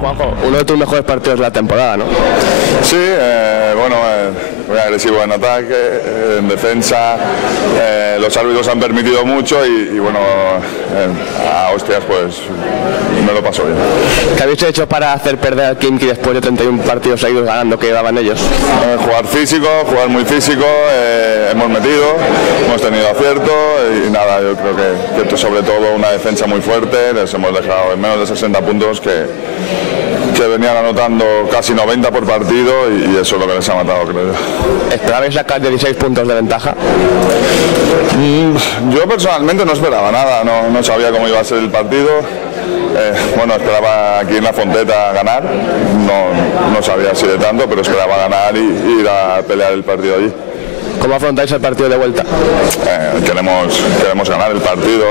Bueno, Juanjo, uno de tus mejores partidos de la temporada, ¿no? Sí, muy agresivo en ataque, en defensa, los árbitros han permitido mucho y bueno, a hostias pues me lo paso bien. ¿Qué habéis hecho para hacer perder al Khimki después de 31 partidos seguidos ganando que llevaban ellos? Jugar físico, jugar muy físico, hemos metido, hemos tenido acierto y nada, yo creo que sobre todo una defensa muy fuerte, les hemos dejado en menos de 60 puntos que venían anotando casi 90 por partido y eso es lo que les ha matado, creo yo. ¿Esperabais sacar 16 puntos de ventaja? Yo personalmente no esperaba nada, no sabía cómo iba a ser el partido. Bueno, esperaba aquí en la Fonteta ganar, no sabía si de tanto, pero esperaba ganar y ir a pelear el partido allí. ¿Cómo afrontáis el partido de vuelta? Queremos ganar el partido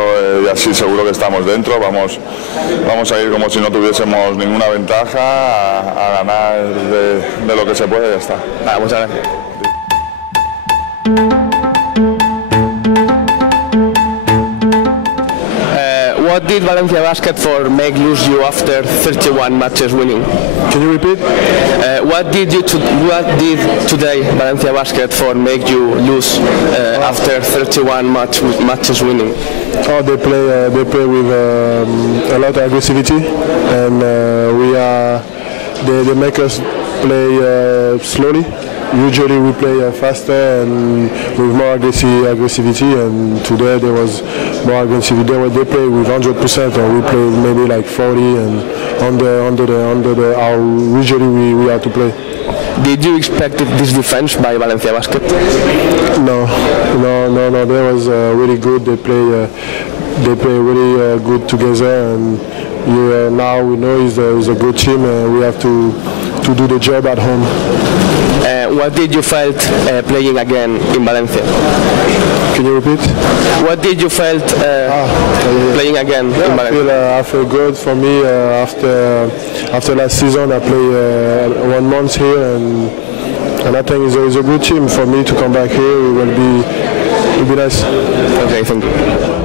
y así seguro que estamos dentro. Vamos a ir como si no tuviésemos ninguna ventaja a ganar de lo que se puede y ya está. Vale, muchas gracias. What did Valencia Basket for make lose you after 31 matches winning? Can you repeat? What did today Valencia Basket for make you lose after 31 matches winning? Oh, they play with a lot of aggressivity, and they make us play slowly. Usually we play faster and with more aggressivity, and today there was more aggressivity. They play with 100%, and we play maybe like 40 and under how usually we have to play. Did you expect this defense by Valencia Basket? No. They was really good. They play really good together, and now we know it's a good team, and we have to do the job at home. What did you felt playing again in Valencia? Can you repeat? What did you felt playing again in Valencia? I feel good. For me, after last season, I play 1 month here, and I think it's a good team for me to come back here. It will be nice. Okay, thank you.